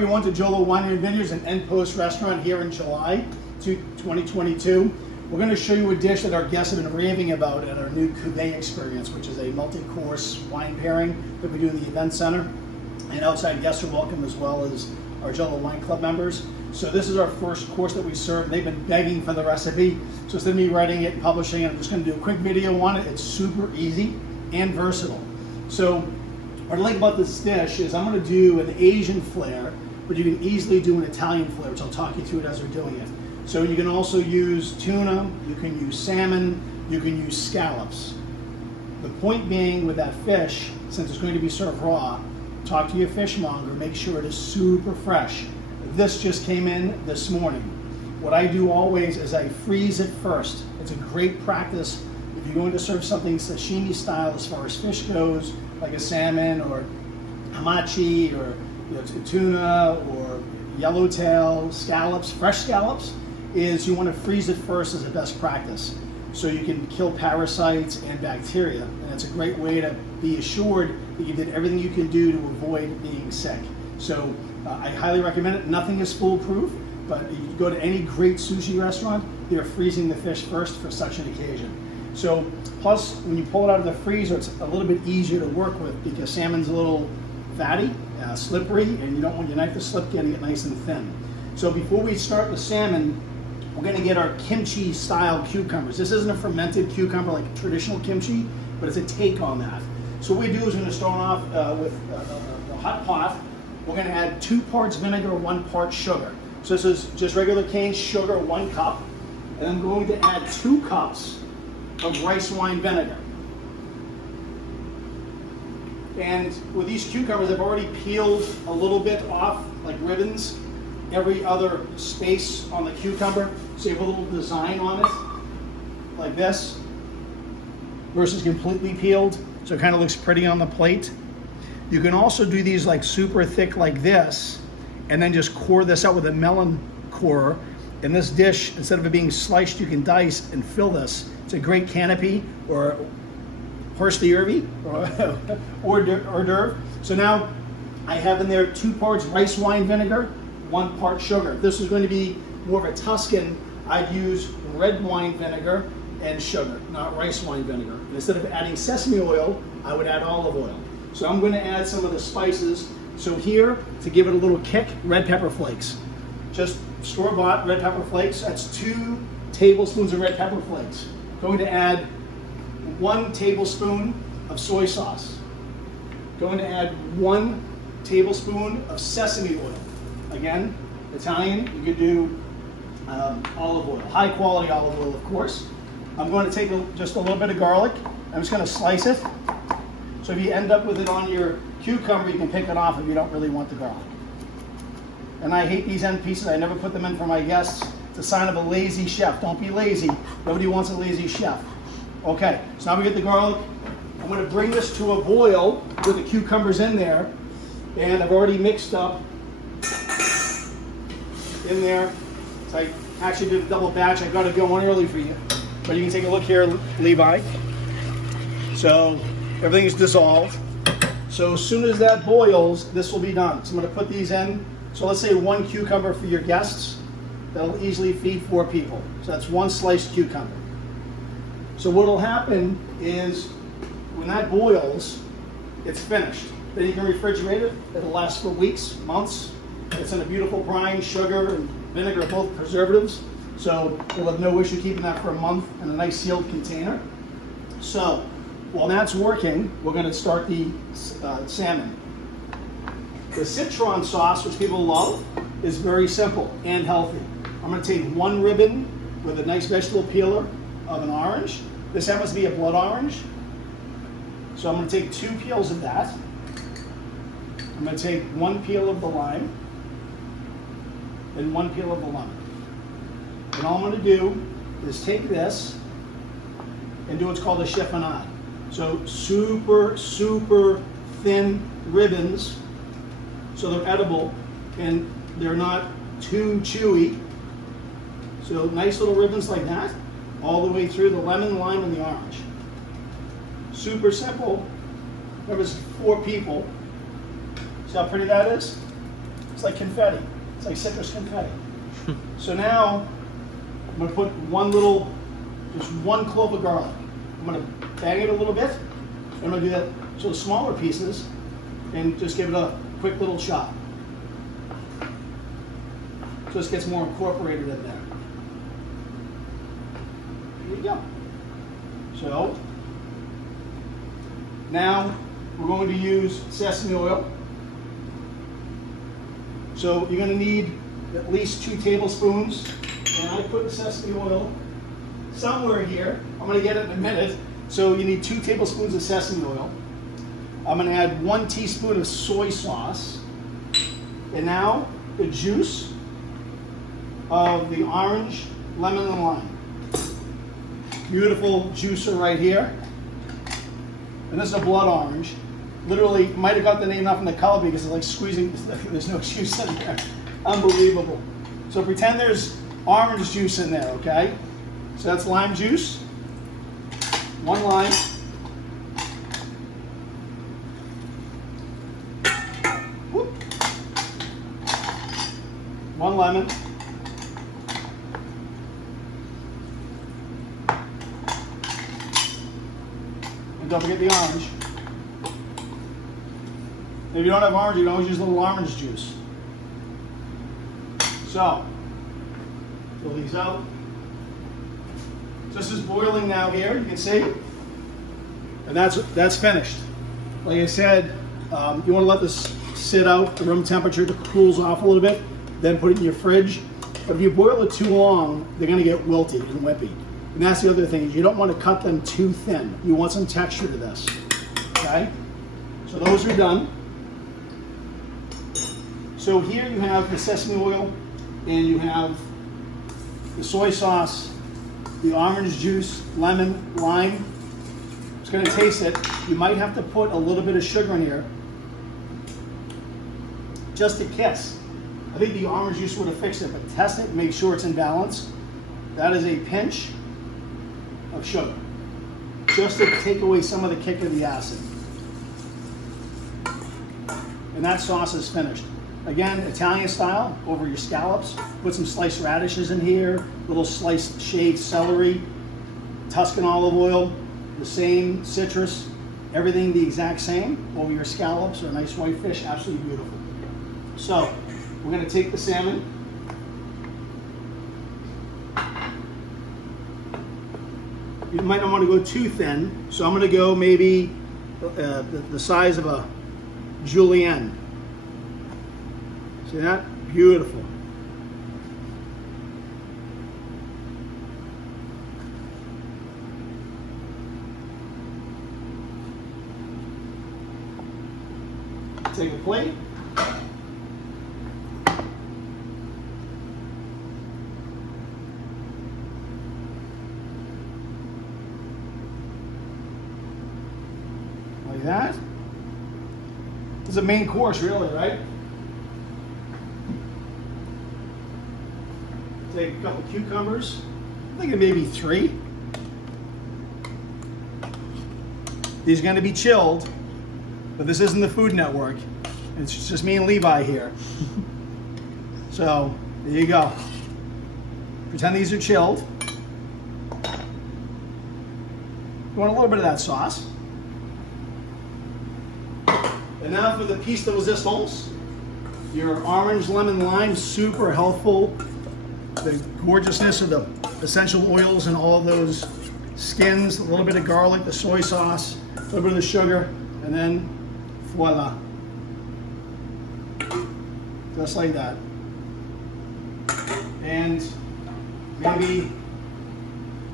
Everyone to Jolo Winery and Vineyards and End Post Restaurant here in July 2022. We're going to show you a dish that our guests have been raving about at our new Cuvée experience, which is a multi-course wine pairing that we do in the event center. And outside guests are welcome as well as our Jolo Wine Club members. So this is our first course that we serve. They've been begging for the recipe. So instead of me writing it and publishing it, I'm just going to do a quick video on it. It's super easy and versatile. So what I like about this dish is I'm going to do an Asian flair, but you can easily do an Italian flair, which I'll talk you through it as we're doing it. So you can also use tuna, you can use salmon, you can use scallops. The point being with that fish, since it's going to be served raw, talk to your fishmonger, make sure it is super fresh. This just came in this morning. What I do always is I freeze it first. It's a great practice if you're going to serve something sashimi style as far as fish goes, like a salmon or hamachi or tuna or yellowtail, scallops, fresh scallops, is you want to freeze it first as a best practice. So you can kill parasites and bacteria. And it's a great way to be assured that you did everything you can do to avoid being sick. So I highly recommend it. Nothing is foolproof, but you go to any great sushi restaurant, they're freezing the fish first for such an occasion. So plus when you pull it out of the freezer, it's a little bit easier to work with because salmon's a little fatty, slippery, and you don't want your knife to slip, getting it nice and thin. So before we start the salmon, we're going to get our kimchi style cucumbers. This isn't a fermented cucumber like traditional kimchi, but it's a take on that. So what we do is we're going to start off with a hot pot. We're going to add 2 parts vinegar, 1 part sugar. So this is just regular cane sugar, 1 cup. And I'm going to add 2 cups of rice wine vinegar. And with these cucumbers, I've already peeled a little bit off, like ribbons, every other space on the cucumber. So you have a little design on it, like this, versus completely peeled. So it kind of looks pretty on the plate. You can also do these like super thick like this, and then just core this out with a melon corer. In this dish, instead of it being sliced, you can dice and fill this. It's a great canapé or hors d'oeuvre or hors d'oeuvre. So now I have in there 2 parts rice wine vinegar, 1 part sugar. If this is going to be more of a Tuscan, I'd use red wine vinegar and sugar, not rice wine vinegar. And instead of adding sesame oil, I would add olive oil. So I'm going to add some of the spices. So here, to give it a little kick, red pepper flakes. Just store-bought red pepper flakes. That's 2 tablespoons of red pepper flakes. Going to add 1 tablespoon of soy sauce. Going to add 1 tablespoon of sesame oil. Again, Italian, you could do olive oil, high quality olive oil, of course. I'm going to take just a little bit of garlic. I'm just going to slice it. So if you end up with it on your cucumber, you can pick it off if you don't really want the garlic. And I hate these end pieces. I never put them in for my guests. It's a sign of a lazy chef. Don't be lazy. Nobody wants a lazy chef. Okay, so now we get the garlic. I'm going to bring this to a boil with the cucumbers in there. And I've already mixed up in there. So I actually did a double batch. I got to go on early for you. But you can take a look here, Levi. So everything is dissolved. So as soon as that boils, this will be done. So I'm going to put these in. So let's say 1 cucumber for your guests. That'll easily feed 4 people. So that's 1 sliced cucumber. So what'll happen is when that boils, it's finished. Then you can refrigerate it. It'll last for weeks, months. It's in a beautiful brine. Sugar and vinegar are both preservatives. So you'll have no issue keeping that for a month in a nice sealed container. So while that's working, we're going to start the salmon. The Citron sauce, which people love, is very simple and healthy. I'm going to take 1 ribbon with a nice vegetable peeler of an orange. This happens to be a blood orange. So I'm going to take 2 peels of that. I'm going to take 1 peel of the lime and 1 peel of the lemon. And all I'm going to do is take this and do what's called a chiffonade. So super, super thin ribbons, so they're edible and they're not too chewy. So nice little ribbons like that, all the way through the lemon, lime, and the orange. Super simple. There was 4 people. See how pretty that is? It's like confetti. It's like citrus confetti. So now I'm going to put just one clove of garlic. I'm going to bang it a little bit. I'm going to do that to smaller pieces and just give it a quick little chop. So this gets more incorporated in there. There you go. So now we're going to use sesame oil. So you're going to need at least 2 tablespoons. And I put the sesame oil somewhere here. I'm going to get it in a minute. So you need 2 tablespoons of sesame oil. I'm going to add 1 teaspoon of soy sauce. And now the juice of the orange, lemon, and lime. Beautiful juicer right here. And this is a blood orange. Literally, might have got the name off in the color because it's like squeezing, there's no juice in there. Unbelievable. So pretend there's orange juice in there, okay? So that's lime juice. 1 lime. Whoop. 1 lemon. And don't forget the orange. If you don't have orange, you can always use a little orange juice. So, fill these out. This is boiling now here, you can see. And that's finished. Like I said, you want to let this sit out at room temperature to cools off a little bit, then put it in your fridge. But if you boil it too long, they're going to get wilty and wimpy. And that's the other thing, you don't want to cut them too thin. You want some texture to this, okay? So those are done. So here you have the sesame oil, and you have the soy sauce, the orange juice, lemon, lime. It's going to taste it. You might have to put a little bit of sugar in here, just a kiss. I think the orange juice would have fixed it, but test it, make sure it's in balance. That is a pinch of sugar, just to take away some of the kick of the acid. And that sauce is finished. Again, Italian style, over your scallops. Put some sliced radishes in here, little sliced shaved celery, Tuscan olive oil, the same citrus, everything the exact same over your scallops or a nice white fish, absolutely beautiful. So, we're going to take the salmon. You might not want to go too thin, so I'm going to go maybe the size of a julienne. See that? Beautiful. Take a plate. Like that. This is a main course, really, right? Take a couple cucumbers. I'm thinking maybe 3. These are going to be chilled, but this isn't the Food Network. It's just me and Levi here. So, there you go. Pretend these are chilled. You want a little bit of that sauce. And now for the piece de resistance. Your orange, lemon, lime, super healthful. The gorgeousness of the essential oils and all those skins, a little bit of garlic, the soy sauce, a little bit of the sugar, and then voila. Just like that. And maybe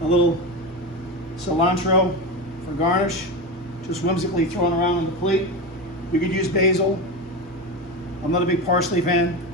a little cilantro for garnish, just whimsically thrown around on the plate. You could use basil. I'm not a big parsley fan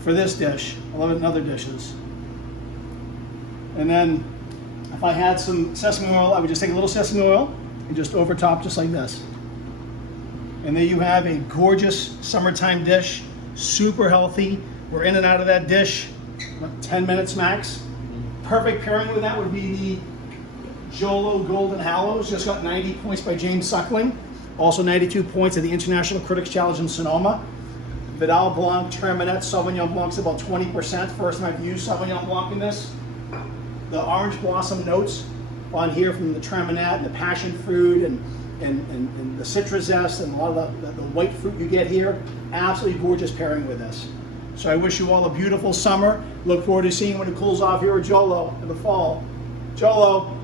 for this dish. I love it in other dishes. And then if I had some sesame oil, I would just take a little sesame oil and just over top just like this. And there you have a gorgeous summertime dish, super healthy. We're in and out of that dish, about 10 minutes max. Perfect pairing with that would be the Jolo Golden Hallows, just got 90 points by James Suckling. Also 92 points at the International Critics Challenge in Sonoma. Vidal Blanc, Treminette, Sauvignon Blanc's about 20%. First time I've used Sauvignon Blanc in this. The orange blossom notes on here from the Treminette and the passion fruit and the citrus zest and a lot of the white fruit you get here. Absolutely gorgeous pairing with this. So I wish you all a beautiful summer. Look forward to seeing when it cools off here at Jolo in the fall. Jolo.